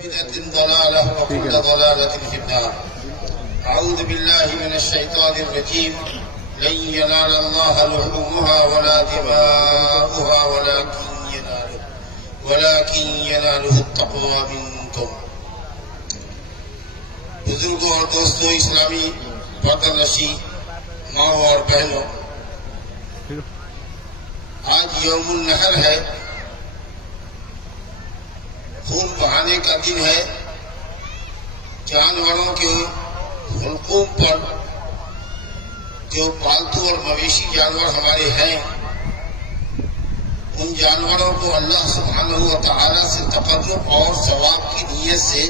بدعة ضلالة وكل ضلالة في النار. أعوذ بالله من الشيطان الرجيم. لن ينال الله لحومها ولا دماؤها ولكن يناله التقوى منكم. بزرگوں اور دوستوں، اسلامی پردہ نشی ماؤں اور بہنوں، آج یوم النحر ہے، خون بہانے کا دن ہے۔ جانوروں کے حلقوم پر جو پالتو اور مویشی جانور ہمارے ہیں، ان جانوروں کو اللہ سبحانہ و تعالی سے تقرب اور ثواب کی نیت سے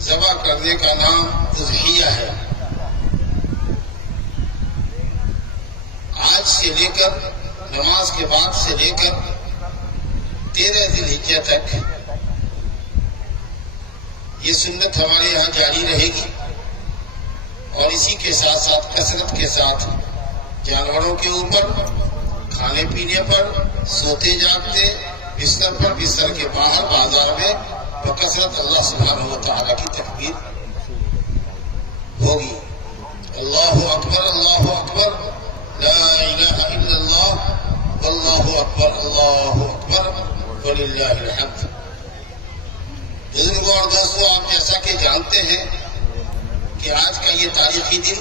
ذبح کرنے کا نام اضحیہ ہے۔ آج سے لے کر نماز کے بعد سے لے کر 13 ذی الحجہ تک یہ سنت ہمارے یہاں جاری رہے گی، اور اسی کے ساتھ ساتھ کثرت کے ساتھ جانوروں کے اوپر، کھانے پینے پر، سوتے جاگتے، بستر پر، بستر کے باہر، بازار میں بکثرت اللہ سبحانہ و تعالیٰ کی تکبیر ہوگی۔ اللہ اکبر، اللہ اکبر، لا الہ الا اللہ، اللہ اکبر، اللہ اکبر، وللہ الحمد۔ بزرگوں اور دوستوں، آپ جیسا کہ جانتے ہیں کہ آج کا یہ تاریخی دن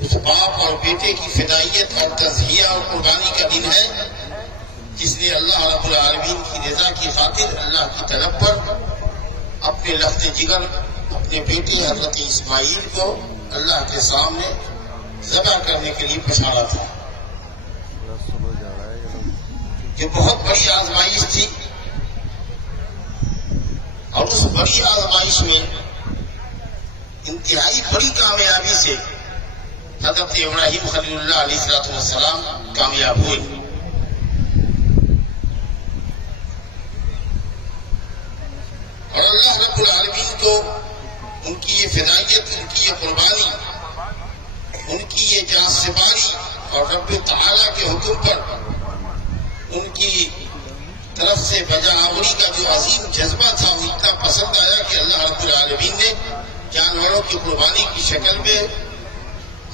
اس باپ اور بیٹے کی فدائیت اور تضحیہ اور قربانی کا دن ہے، جس نے اللہ رب العالمین کی رضا کی خاطر اللہ کی طلب پر اپنے لخت جگر، اپنے بیٹے حضرت اسماعیل کو اللہ کے سامنے ذبح کرنے کے لیے پچھاڑا تھا۔ یہ بہت بڑی آزمائش تھی، اور اس بڑی آزمائش میں انتہائی بڑی کامیابی سے حضرت ابراہیم خلیل اللہ علیہ السلام کامیاب ہوئے۔ اور اللہ رب العالمین کو ان کی یہ فدائیت، ان کی یہ قربانی، ان کی یہ جان سپاری اور رب تعالیٰ کے حکم پر ان کی طرف سے بجاوری کا جو عظیم جذبہ تھا، وہ اتنا پسند آیا کہ اللہ رب العالمین نے جانوروں کی قربانی کی شکل میں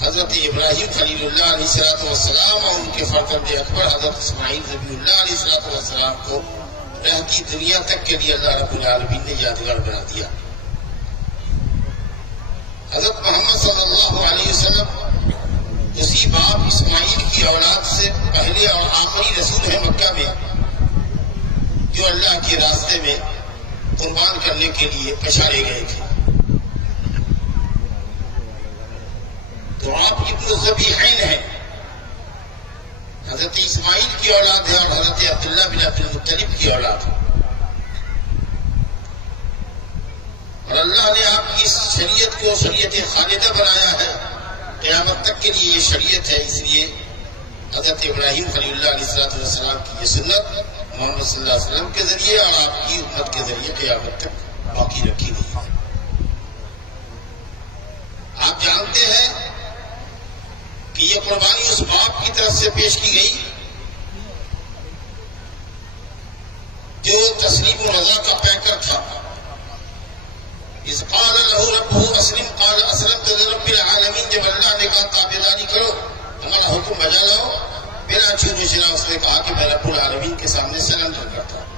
حضرت ابراہیم خلیل اللہ علیہ السلام اور ان کے فرزند اکبر حضرت اسماعیل ذبیح اللہ علیہ السلام کو رہتی دنیا تک کے لیے اللہ رب العالمین نے یادگار بنا دیا۔ حضرت محمد صلی اللہ علیہ وسلم اسی باپ اسماعیل کی اولاد سے پہلے اور آخری رسول ہیں مکہ میں، جو اللہ کے راستے میں قربان کرنے کے لیے پچھاڑے گئے تھے۔ تو آپ ابن الذبیحین ہیں، حضرت اسماعیل کی اولاد ہے اور حضرت عبداللہ بن عبد المطلب کی اولاد ہے۔ اور اللہ نے آپ کی اس شریعت کو شریعت خالدہ بنایا ہے، قیامت تک کے لیے یہ شریعت ہے۔ اس لیے حضرت ابراہیم خلیل اللہ علیہ السلام کی یہ سنت محمد صلی اللہ علیہ وسلم کے ذریعے اور آپ کی امت کے ذریعے قیامت تک باقی رکھی گئی ہے۔ آپ جانتے ہیں کہ یہ قربانی اس باپ کی طرف سے پیش کی گئی جو تسلیم و رضا کا پیکر تھا۔ اذ قال له ربه اسلم قال اسلمت لرب العالمین، جب اللہ نے کہا تابعداری کرو، ہمارا حکم بجا لاؤ، بلا چھوڑے چلا اس نے کہا کہ میں رب العالمین کے سامنے سرنڈر کرتا ہوں۔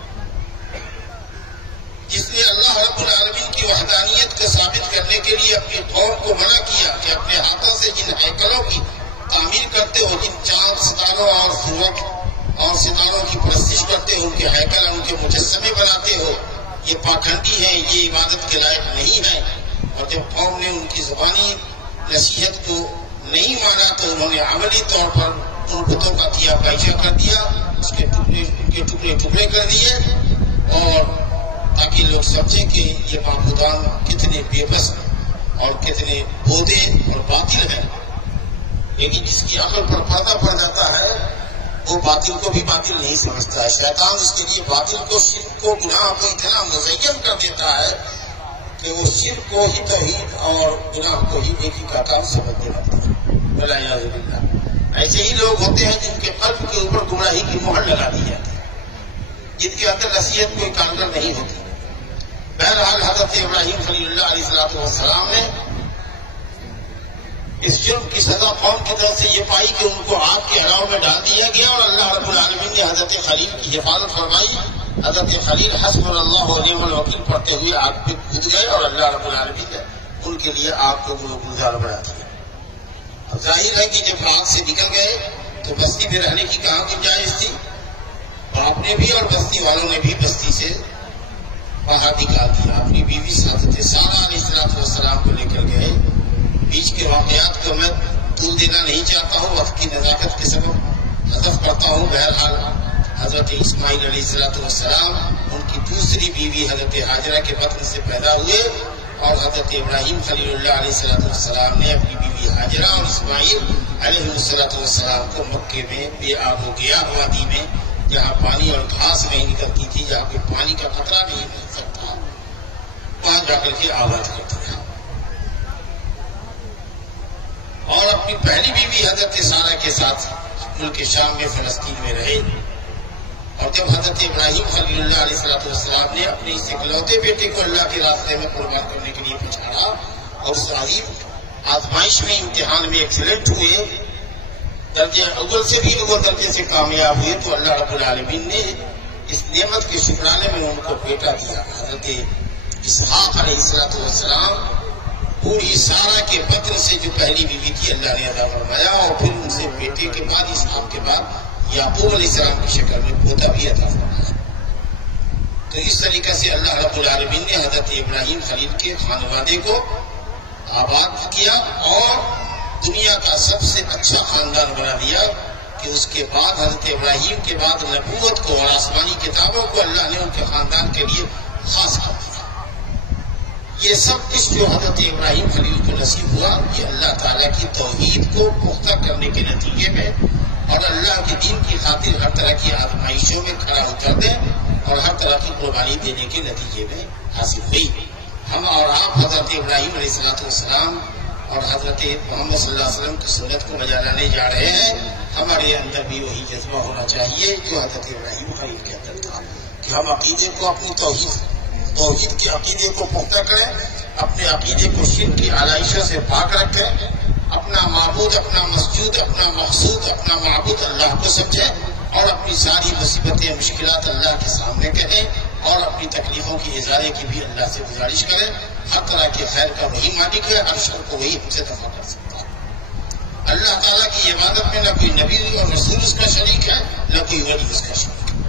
جس نے اللہ رب العالمین کی وحدانیت کو ثابت کرنے کے لیے اپنی قوم کو منع کیا کہ اپنے ہاتھوں سے جن ہیکلوں کی تعمیر کرتے ہو، جن چاند ستاروں اور سورج اور ستاروں کی پرستش کرتے ہو، ان کے ہیکل، ان کے مجسمے بناتے ہو، یہ پاکھنڈی ہیں، یہ عبادت کے لائق نہیں ہے۔ اور جب قوم نے ان کی زبانی نصیحت کو نہیں مانا تو انہوں نے عملی طور پر ان بتوں کا دیا پیچا کر دیا، اس کے ٹکڑے کر دیے، اور تاکہ لوگ سمجھیں کہ یہ معبودان کتنے بے بس اور کتنے بودے اور باطل ہیں۔ لیکن جس کی عقل پر پردہ پڑ جاتا ہے وہ باطل کو بھی باطل نہیں سمجھتا ہے۔ شیطان اس کے لیے باطل کو، شرک کو، گناہ کو اتنا مزین کر دیتا ہے کہ وہ شرک کو ہی توحید اور گناہ کو ہی نیکی کا کام سمجھنے لگتا ہے۔ والعیاذ باللہ، ایسے ہی لوگ ہوتے ہیں جن کے قلب کے اوپر گمراہی کی مہر لگا دی جاتی ہے، جن کے اندر نصیحت کوئی کارگر نہیں ہوتی۔ بہرحال حضرت ابراہیم خلیل اللہ علیہ السلام نے اس جرم کی سزا قوم کی طرف سے یہ پائی کہ ان کو آگ کے اڑاؤ میں ڈال دیا گیا، اور اللہ رب العالمین نے حضرت خلیل کی حفاظت فرمائی۔ حضرت خلیل حسبنا اللہ و نعم الوکیل پڑھتے ہوئے آگ پہ کود گئے، اور اللہ رب العالمین نے ان کے لیے آگ کو گلزار بنا دیا۔ اب ظاہر ہے کہ جب آگ سے نکل گئے تو بستی میں رہنے کی کہاں گنجائش تھی؟ باپ نے بھی اور بستی والوں نے بھی بستی سے باہر نکال دیا۔ اپنی بیوی حضرت سارہ علیہ السلام کو لے کر گئے۔ بیچ کے واقعات کو میں طول دینا نہیں چاہتا ہوں، وقت کی نزاکت کے سبب حذف کرتا ہوں۔ بہرحال حضرت اسماعیل علیہ السلام ان کی دوسری بیوی حضرت ہاجرہ کے بطن سے پیدا ہوئے، اور حضرت ابراہیم خلیل اللہ علیہ السلام نے اپنی بیوی ہاجرہ اور اسماعیل علیہ السلام کو مکے میں بے آب و گیا وادی میں، جہاں پانی اور گھاس نہیں نکلتی تھی، جہاں کوئی پانی کا قطرہ نہیں مل سکتا، وہاں جا کر کے آباد کر دیا۔ اور اپنی پہلی بیوی حضرت سارہ کے ساتھ ملک شام میں فلسطین میں رہے۔ اور جب حضرت ابراہیم خلیل اللہ علیہ السلام نے اپنے اس اکلوتے بیٹے کو اللہ کے راستے میں قربان کرنے کے لیے پچھاڑا اور اس عظیم آزمائش میں امتحان میں ایکسیلنٹ ہوئے، درجے اول سے بھی اول درجے سے کامیاب ہوئے، تو اللہ رب العالمین نے اس نعمت کے شکرانے میں ان کو بیٹا دیا۔ حضرت اسحاق علیہ السلام بوڑھی سارہ کے بطن سے جو پہلی بیوی تھی اللہ نے عطا فرمایا، اور پھر ان سے بیٹے کے بعد اسحاق کے بعد یعقوب علیہ السلام کی شکل میں پوتا بھی عطا فرمایا۔ تو اس طریقے سے اللہ رب العالمین نے حضرت ابراہیم خلیل کے خانوادے کو آباد کیا اور دنیا کا سب سے اچھا خاندان بنا دیا، کہ اس کے بعد حضرت ابراہیم کے بعد نبوت کو اور آسمانی کتابوں کو اللہ نے ان کے خاندان کے لیے خاص کر دیا۔ یہ سب کچھ جو حضرت ابراہیم خلیل کو نصیب ہوا، یہ اللہ تعالیٰ کی توحید کو پختہ کرنے کے نتیجے میں اور اللہ کے دین کی خاطر ہر طرح کی آزمائشوں میں کھڑا اترنے اور ہر طرح کی قربانی دینے کے نتیجے میں حاصل ہوئی۔ ہم اور آپ حضرت ابراہیم علیہ السلام اور حضرت محمد صلی اللہ علیہ وسلم کی سنت کو بجا لانے جا رہے ہیں۔ ہمارے اندر بھی وہی جذبہ ہونا چاہیے جو حضرت ابراہیم خلیل کے اندر تھا، کہ ہم عقیدے کو اپنی توحید کے عقیدے کو پختہ کریں، اپنے عقیدے کو شرک کی آلائشوں سے پاک رکھیں، اپنا معبود، اپنا مسجود، اپنا مقصود، اپنا معبود اللہ کو سمجھیں، اور اپنی ساری مصیبتیں مشکلات اللہ کے سامنے کہیں، اور اپنی تکلیفوں کی ازالے کی بھی اللہ سے گزارش کریں۔ ہر طرح کے خیر کا وہی مالک ہے، ہر شر کو وہی ہم سے دفع کر سکتا ہے۔ اللہ تعالیٰ کی عبادت میں نہ کوئی نبی اور رسول اس کا شریک ہے، نہ کوئی ولی اس کا شریک ہے۔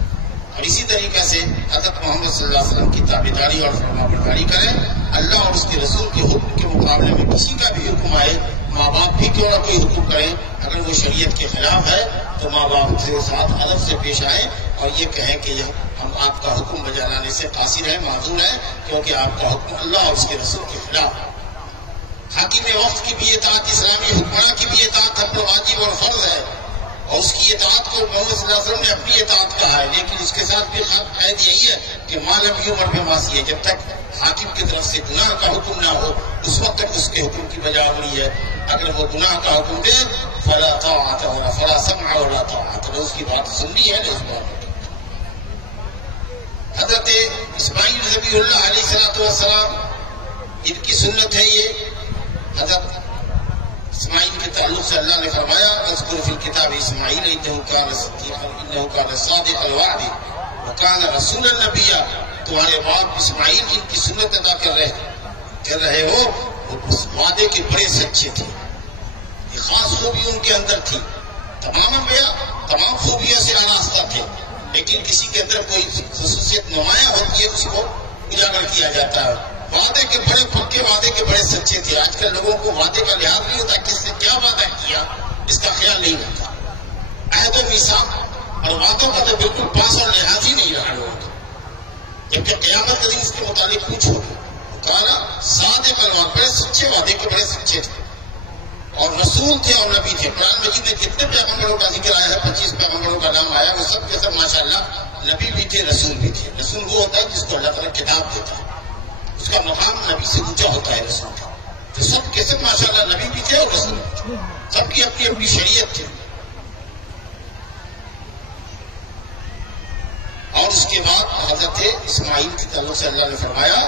اور اسی طریقے سے حضرت محمد صلی اللہ علیہ وسلم کی تابعداری اور فرما برداری کریں۔ اللہ اور اس کے رسول کے حکم کے مقابلے میں کسی کا بھی حکم آئے، ماں باپ بھی کیوں نہ کوئی حکم کریں، اگر وہ شریعت کے خلاف ہے تو ماں باپ کے ساتھ ادب سے پیش آئیں اور یہ کہیں کہ ہم آپ کا حکم بجا لانے سے قاصر ہیں، معذور ہیں، کیونکہ آپ کا حکم اللہ اور اس کے رسول کے خلاف ہے۔ حاکم وقت کی بھی اطاعت، اسلامی حکمراں کی بھی اطاعت ہم پر واجب اور فرض ہے، اور اس کی اطاعت کو محمد صلی اللہ علیہ وسلم نے اپنی اطاعت کہا ہے، لیکن اس کے ساتھ بھی قید یہی ہے کہ معلوم یومر بے معصیہ، جب تک حاکم کی طرف سے گناہ کا حکم نہ ہو اس وقت تک اس کے حکم کی بجاوری ہے۔ اگر وہ گناہ کا حکم دے فلا طاعت ولا فلا سمع ولا طاعت، اس کی بات سننی ہے نا اس بات۔ حضرت اسماعیل ذبیح اللہ علیہ السلام ان کی سنت ہے یہ۔ حضرت اسماعیل کے تعلق سے اللہ نے فرمایا اذکر فی الکتاب اسماعیل انہ کان صادق الوعد وکان رسولا نبیا، تمہارے باپ اسماعیل جن کی سنت ادا کر رہے ہو وہ اس وعدے کے بڑے سچے تھے، یہ خاص خوبی ان کے اندر تھی، تمام خوبیوں سے آراستہ تھے، لیکن کسی کے اندر کوئی خصوصیت نمایاں ہوتی ہے اس کو اجاگر کیا جاتا ہے۔ وعدے کے بڑے پکے، وعدے کے بڑے سچے تھے۔ آج کل لوگوں کو وعدے کا لحاظ نہیں ہوتا، کس نے کیا وعدہ کیا اس کا خیال نہیں رکھتا۔ عہد و میثاق اور وعدوں کا تو بالکل پاس اور لحاظ ہی نہیں رہا لوگوں کا، جبکہ قیامت کے دن اس کے متعلق پوچھو کہا صادق الوعد، بڑے سچے وعدے کے بڑے سچے تھے، اور رسول تھے اور نبی تھے۔ قرآن مجید میں جتنے پیغمبروں کا ذکر آیا ہے، 25 پیغمبروں کا نام آیا، وہ سب کے سب ماشاءاللہ نبی بھی تھے، رسول بھی تھے۔ رسول وہ ہوتا ہے جس کو اللہ تعالیٰ کتاب دیتا ہے، اس کا مقام نبی سے اونچا ہوتا ہے رسول کا۔ تو سب کے سب ماشاءاللہ نبی بھی تھے اور رسول بھی تھے، سب کی اپنی اپنی شریعت تھی۔ اور اس کے بعد حضرت اسماعیل کی تعلق سے اللہ نے فرمایا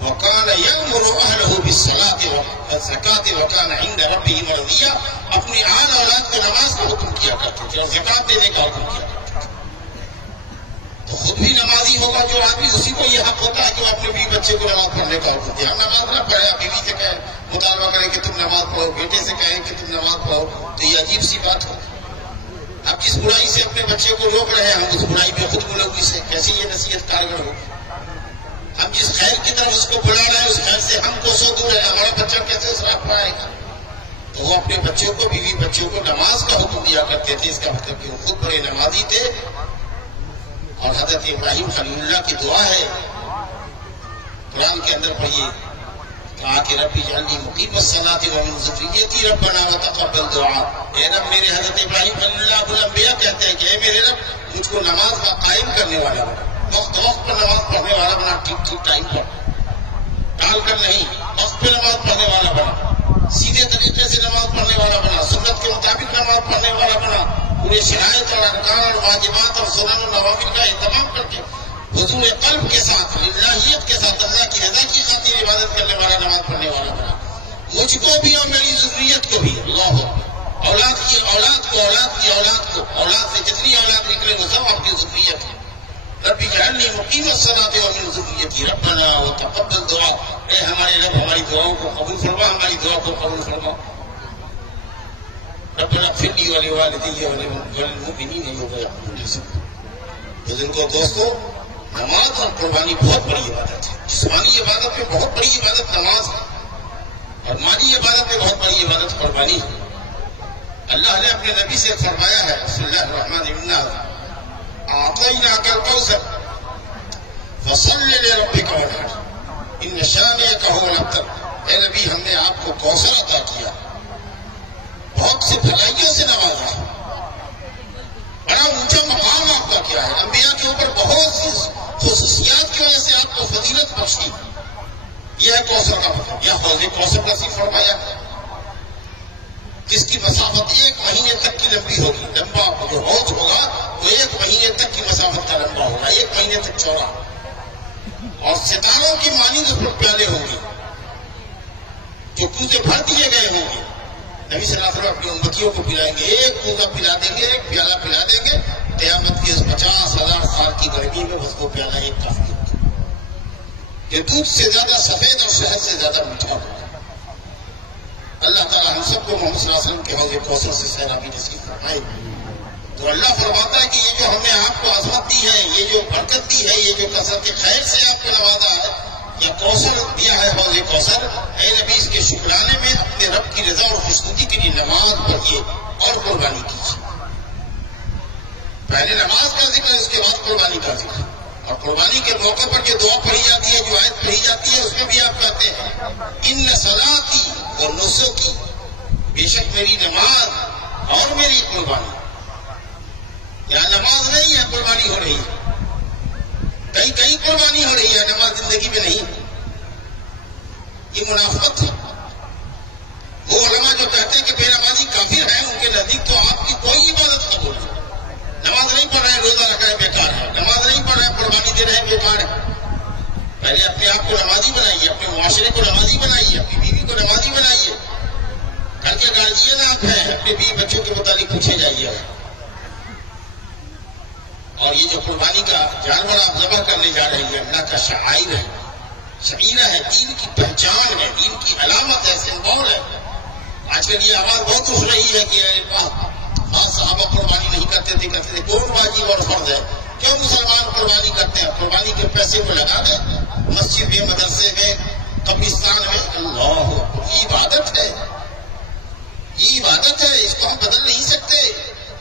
وَقَالَ يَأْمُرُ أَهْلَهُ بِالصَّلَاةِ وَالزَّكَاةِ وَكَانَ عِندَ رَبِّهِ مَرْضِيًّا، اپنی آل اولاد کو نماز کا حکم کیا کرتے تھے اور زکات دینے کا حکم کیا کرتے تھے۔ تو خود بھی نمازی ہوگا جو آدمی، اسی کو یہ حق ہوتا ہے کہ وہ اپنے بیوی بچے کو نماز پڑھنے کا حکم دے۔ ہم نماز نہ پڑھے، بیوی سے کہیں مطالبہ کریں کہ تم نماز پڑھو، بیٹے سے کہیں کہ تم نماز پڑھو، تو یہ عجیب سی بات ہے۔ اب جس برائی سے اپنے بچے کو روک رہے ہیں ہم اس برائی میں خود ملوث سے کیسے یہ نصیحت کارگر ہوگی؟ ہم جس خیر کی طرف اس کو بلا رہے ہیں اس خیر سے ہم کوسوں دور ہیں، ہمارا بچہ کیسے اس راہ پر آئے گا؟ تو وہ اپنے بچوں کو، بیوی بچوں کو نماز کا حکم دیا کرتے تھے۔ اس کا مطلب کہ وہ خود بڑے نمازی تھے۔ اور حضرت ابراہیم خلیل اللہ کی دعا ہے، قرآن کے اندر پڑھیے، کہا کہ رب اجعلنی مقیم الصلاۃ ومن ذریتی ربنا وتقبل دعا۔ اے رب، میرے حضرت ابراہیم خلیل اللہ ابو الانبیاء کہتے ہیں کہ اے میرے رب، مجھ کو نماز کا قائم کرنے والا بنا، وقت پر نماز پڑھنے والا بنا، ٹھیک ٹائم پر، ٹال کر نہیں، وقت پہ نماز پڑھنے والا بنا، سیدھے طریقے سے نماز پڑھنے والا بنا، سنت کے مطابق نماز پڑھنے والا بنا، پورے شرائط اور ارکان اور واجبات اور سنن و نوافل کا اہتمام کر کے حضور قلب کے ساتھ، للہیت کے ساتھ، اللہ کی رضا کی خاطر عبادت کرنے والا، نماز پڑھنے والا بنا، مجھ کو بھی اور میری ذریت کو بھی، اللہ اولاد کی اولاد کو، اولاد کی اولاد کو، اولاد سے جتنی اولاد نکلے وہ سب آپ کی ذریت ہے۔ رب اجعلنی مقیم الصلاۃ ومن ذریتی ربنا وتقبل دعا۔ اے ہمارے رب، ہماری دعاؤں کو قبول فرما، ہماری دعا کو قبول فرما۔ ربنا اغفر لی ولوالدی وللمؤمنین یوم یقوم الحساب۔ بزرگوں، دوستوں، نماز اور قربانی بہت بڑی عبادت ہے۔ جسمانی عبادت میں بہت بڑی عبادت نماز ہے، اور مالی عبادت میں بہت بڑی عبادت قربانی ہے۔ اللہ نے اپنے نبی سے فرمایا ہے، بسم اللہ الرحمن الرحیم، اعطیناک الکوثر فصل لربک وانحر ان شانئک هو الابتر۔ اے نبی، ہم نے آپ کو کوثر عطا کیا، بہت سی بھلائیوں سے نوازا، بڑا اونچا مقام آپ کا کیا ہے، انبیاء کے اوپر بہت سی خصوصیات کی وجہ سے آپ کو فضیلت بخشی۔ یہ ہے کوثر کا مطلب، یا حوض کوثر نصیب فرمایا، جس کی مسافت 1 مہینے تک کی لمبی ہوگی۔ لمبا جو حوض ہوگا وہ 1 مہینے تک کی مسافت کا لمبا ہوگا، 1 مہینے تک چوڑا، اور ستاروں کی مانند اس پر پیالے ہوں گے جو کوزے بھر دیے گئے ہوں گے۔ نبی صلی اللہ علیہ وسلم اپنی امتیوں کو پلائیں گے، ایک کوزہ پلا دیں گے، ایک پیالہ پلا دیں گے، قیامت کی اس 50,000 سال کی گرمی میں اس کو پیالہ ایک کافی ہوگا، یہ دودھ سے زیادہ سفید اور شہد سے زیادہ میٹھا ہوگا۔ اللہ تعالیٰ ہم سب کو محمد صلی اللہ علیہ وسلم کے حوض کوثر سے سیرابی نصیب فرمائے۔ تو اللہ فرماتا ہے کہ یہ جو ہم نے آپ کو عظمت دی ہے، یہ جو برکت دی ہے، یہ جو کثرت خیر سے آپ کو نوازا ہے، یہ کوثر دیا ہے، حوض کوثر، اے نبی، اس کے شکرانے میں اپنے رب کی رضا اور خوشنودی کے لیے نماز پڑھیے اور قربانی کیجیے۔ پہلے نماز کا ذکر ہے، اس کے بعد قربانی کا ذکر، اور قربانی کے موقع پر جو دعا پڑھی جاتی ہے، جو آیت پڑھی جاتی ہے، اس میں بھی آپ کہتے ہیں ان صلاتی اور نسکی، بے شک میری نماز اور میری قربانی۔ یہاں نماز نہیں ہے، قربانی ہو رہی ہے، کہیں قربانی ہو رہی ہے، نماز زندگی میں نہیں۔ یہ منافقت ہے۔ وہ علماء جو کہتے ہیں کہ بے نمازی کافر ہیں، ان کے نزدیک تو آپ کی کوئی عبادت قبول نہیں۔ نماز نہیں پڑھ رہے ہیں، روزہ رکھ رہے ہیں، بیکار ہے۔ نماز نہیں پڑھ رہے ہیں، قربانی دے رہے ہیں، بیکار ہے۔ پہلے اپنے آپ کو نمازی بنائیے، اپنے معاشرے کو نمازی بنائیے، اپنی بیوی کو نمازی بنائیے۔ گھر کے گارجین آپ ہیں، اپنے بیوی بچوں کے متعلق پوچھے جائیے۔ اور یہ جو قربانی کا جانور آپ ذبح کرنے جا رہے ہیں، اللہ کا شعائر ہے، شعیرہ ہے، دین کی پہچان ہے، دین کی علامت ہے، سمبول ہے۔ آج کل یہ آواز بہت اٹھ رہی ہے کہ صحابہ قربانی نہیں کرتے تھے، کون واجب اور فرض ہے؟ کیوں مسلمان قربانی کرتے ہیں؟ قربانی کے پیسے کو لگا دیں مسجد میں، مدرسے میں، قبرستان میں۔ اللہ، یہ عبادت ہے، یہ عبادت ہے، اس کو ہم بدل نہیں سکتے۔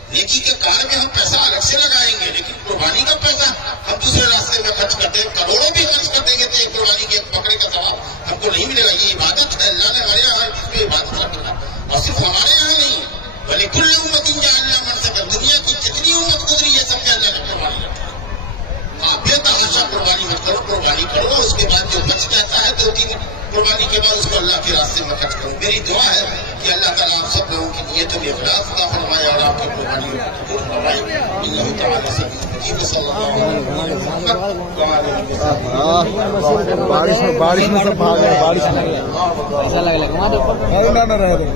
نیکی کے کار میں ہم پیسہ الگ سے لگائیں گے، لیکن قربانی کا پیسہ ہم دوسرے راستے میں خرچ کرتے ہیں، کروڑوں بھی خرچ کر دیں گے تو ایک قربانی کے بکرے کا ثواب ہم کو نہیں ملے گا۔ یہ عبادت ہے، اللہ نے ہمارے یہاں اس کو عبادت رکھا، اور صرف ہمارے یہاں نہیں، بلکہ کل امت جعلنا منسکا، دنیا کی جتنی امت گزری ہے سب میں اللہ نے قربانی رکھی۔ آپ بے تحاشا قربانی مت کرو، قربانی کرو، اس کے بعد جو بچ جاتا ہے 2-3 قربانی کے بعد اس کو اللہ کے راستے میں خرچ کرو۔ میری دعا ہے کہ اللہ تعالیٰ آپ سب لوگوں کی نیتوں میں اخلاص عطا فرمائے اور آپ کی قربانی کو قبول فرمائے۔ اللہ تعالیٰ سے صلی اللہ علیہ وسلم۔ بارش میں سب بھاگ رہے ہیں، بارش میں ایسا لگ رہا ہے